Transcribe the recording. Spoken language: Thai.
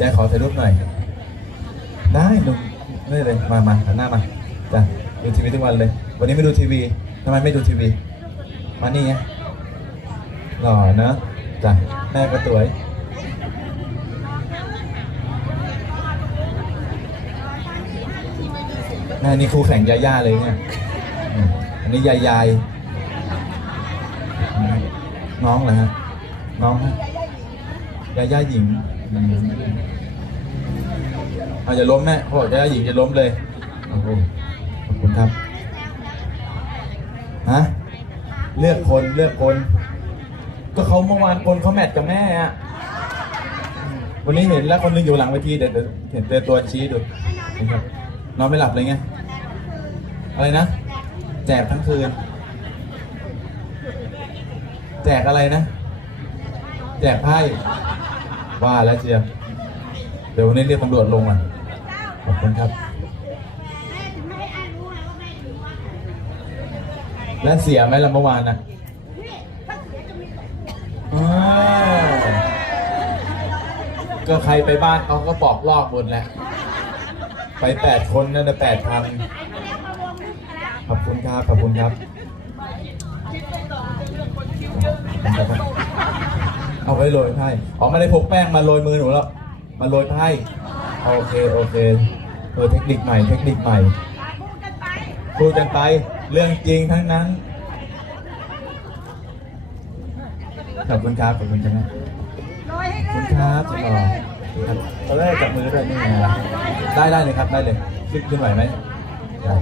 ยายขอถ่ายรูปหน่อย ได้ลุงไม่เลย มามาหันหน้ามาจ้ะดูทีวีทุกวันเลย วันนี้ไม่ดูทีวีทำไมไม่ดูทีวี มานี่ไงหล่อเนอะจ้ะแม่ก็สวยแม่นี่ครูแข่งยาย่าเลยเนี่ย อันนี้ยายยายน้องเหรอฮะ น้องฮะยาย่าหญิง เอาจะล้มแม่เขาบอกยาย่าหญิงจะล้มเลยโอ้โหขอบคุณครับฮะเลือกคนเลือกคน ก็เขาเมื่อวานคนเขาแมทกับแม่อะวันนี้เห็นแล้วคนหนึงอยู่หลังเวทีเดี๋ยวเดี๋ยวเห็นตัวตัวชี้ดูนะครับนอนไม่หลับเลยไงอะไรนะแจกทั้งคืน แจกอะไรนะ แจกไพ่ ว่าแล้วเชียวเดี๋ยววันนี้เรียกตำรวจลงอะขอบคุณครับ แล้วเสียไหมล่ะเมื่อวานน่ะอ่าก็ใครไปบ้านเขาก็บอกลอกหมดแหละไปแปดคนนั่นนะแปดพันขอบคุณครับ ขอบคุณครับ เอาไว้โรยไพ่อ๋อไม่ได้พกแป้งมาโรยมือหนูแล้วมาโรยไพ่โอเคโอเคเออเทคนิคใหม่เทคนิคใหม่พูดกันไปเรื่องจริงทั้งนั้นขอบคุณครับขอบคุณครับขอบคุณครับสุดหล่อครับตอนแรกจับมือด้วยนี่ไงได้ได้เลยครับได้เลยขึ้นขึ้นไหวไหมได้